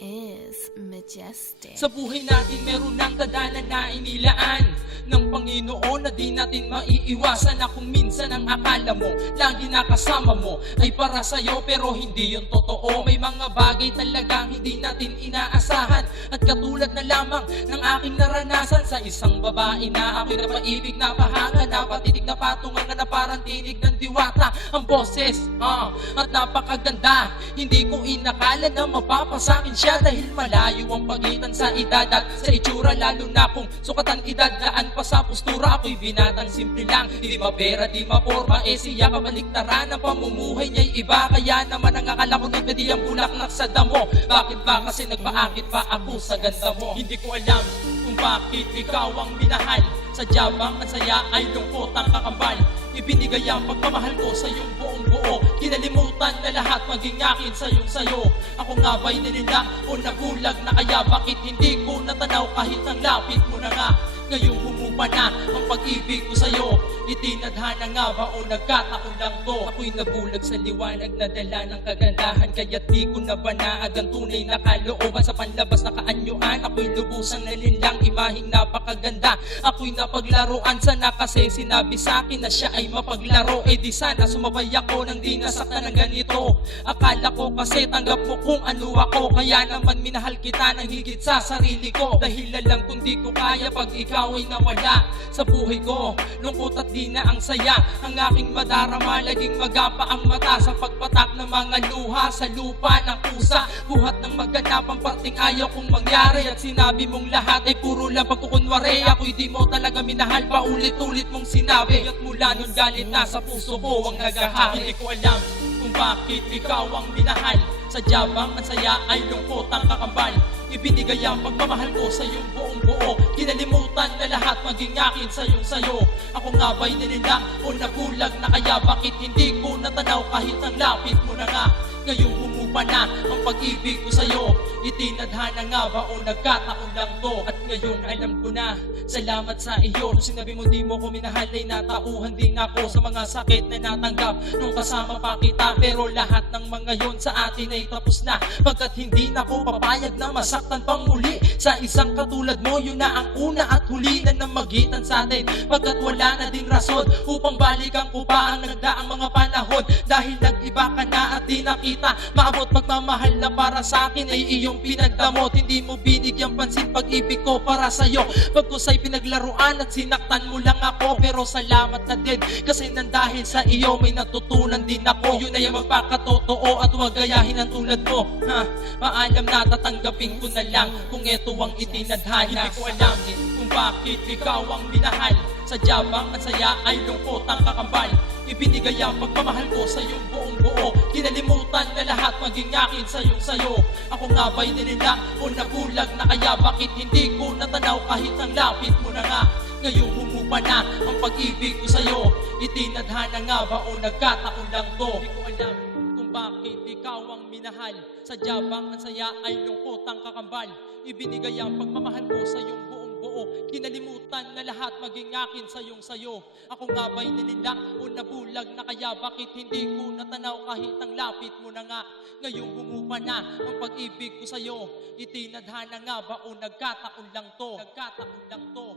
is Majestic. Sa buhay natin meron ng dadanan na inilaan ng Panginoon na di natin maiiwasan, na kung minsan ang akala mo lagi nakasama mo ay para sa'yo, pero hindi yun totoo. May mga bagay talagang hindi natin inaasahan, at katulad na lamang ng aking naranasan sa isang babae na ako'y napaibig, napahanga, napatitig, napatungan na parang tinig ng diwata ang boses, at napakaganda. Hindi ko inakala na mapapasakin siya, dahil malayo ang pagitan sa edad at sa itsura, lalo na kung sukatan edad, daan pa sa postura. Ako'y binatang simple lang, di mapera, di maporma, siya kabaliktaran ang pamumuhay niya'y iba. Kaya naman ang akala ko nagdadi ang bulaklak sa damo. Bakit ba kasi nagpaakit pa ako sa ganda mo? Hindi ko alam kung bakit ikaw ang minahal. Sadya bang ang saya ay lungkot ang kakambal? Ibinigay ang pagmamahal ko sa iyong buong buo. Kinalimutan na lahat maging akin sa iyong sayo. Ako nga ba'y nilila o nagulag na kaya? Bakit hindi ko natanaw kahit ang lapit mo na nga? Ngayong humupa na ang pag-ibig ko sa'yo. Itinadhana nga ba o nagkataon lang to? Ako'y nabulag sa liwanag na dala ng kagandahan, kaya't di ko nabanaag ang tunay na kalooban. Sa panlabas na kaanyuan, ako'y lubusang nalinlang, imahing napakaganda. Ako'y napaglaruan, sana kasi sinabi sa'kin na siya ay mapaglaro. Di sana sumabay ako nang di nasaktan ng ganito. Akala ko kasi tanggap mo kung ano ako, kaya naman minahal kita ng higit sa sarili ko. Dahil alam kung di ko kaya pag ikaw ay nawala sa buhay ko. Lungkot at di na ang saya ang aking madarama, laging magapa ang mata sa pagpatak ng mga luha sa lupa ng pusa. Buhat ng maganapang parting ayaw kong mangyari, at sinabi mong lahat ay puro lang pagkukunwari. Ako'y di mo talaga minahal, paulit-ulit mong sinabi, at mula nun galit na sa puso ko ang nagahari. Hindi ko alam kung bakit ikaw ang minahal. Sadya bang ang saya ay lungkot ang kakambal? Ibinigay ang pagmamahal ko sa iyong buong buo. Kinalimutan na lahat maging akin sa iyong sayo. Ako nga ba'y nilila o nagulag na kaya? Bakit hindi ko natanaw kahit ang lapit mo na nga? Ngayong humupa na ang pag-ibig ko sa'yo. Itinadhana nga ba o nagkataon lang to? At ngayon alam ko na, salamat sa iyo. Nung sinabi mo di mo ko minahal, ay natauhan din ako sa mga sakit na natanggap nung kasama pa kita. Pero lahat ng mga yon sa atin ay tapos na, pagkat hindi na ko papayag na masaktan pang muli. Sa isang katulad mo, yun na ang una at huli na namagitan sa atin, pagkat wala na din rason upang balikan ko pa ang nagdaang mga panahon. Dahil nag-iba ka na at di nakita maabot pagmamahal na para sa akin ay iyong pinagdamot. Hindi mo binigyang pansin pag-ibig ko para sa'yo, pagkusay pinaglaruan at sinaktan mo lang ako. Pero salamat na din, kasi nang dahil sa iyo may natutunan din ako. Yun ay magpakatotoo at huwag gayahin ang tulad mo. Maalam na tatanggapin ko na lang kung eto ang itinadhana. Hindi ko alam kung bakit ikaw ang minahal. Sadya bang ang saya ay lungkot ang kakambal? Ibinigay ang pagmamahal ko sa iyong buong buo. Kinalimutan na lahat maging akin sa iyong sayo. Ako nga ba'y nilila o nagulag na kaya? Bakit hindi ko natanaw kahit ang lapit mo na nga? Ngayong humupa na ang pag-ibig ko sa'yo. Itinadhana nga ba o nagkataon lang to? Hindi ko alam kung bakit ikaw ang minahal. Sadya bang ang saya ay lungkot ang kakambal? Ibinigay ang pagmamahal ko sa iyong buong buo. Kinalimutan na lahat maging akin sa iyong sayo. Ako nga ba'y nilila o nabulag na kaya? Bakit hindi ko natanaw kahit ang lapit mo na nga? Ngayong humupa na ang pag-ibig ko sa'yo. Itinadhana nga ba o nagkataon lang to? Nagkataon lang to.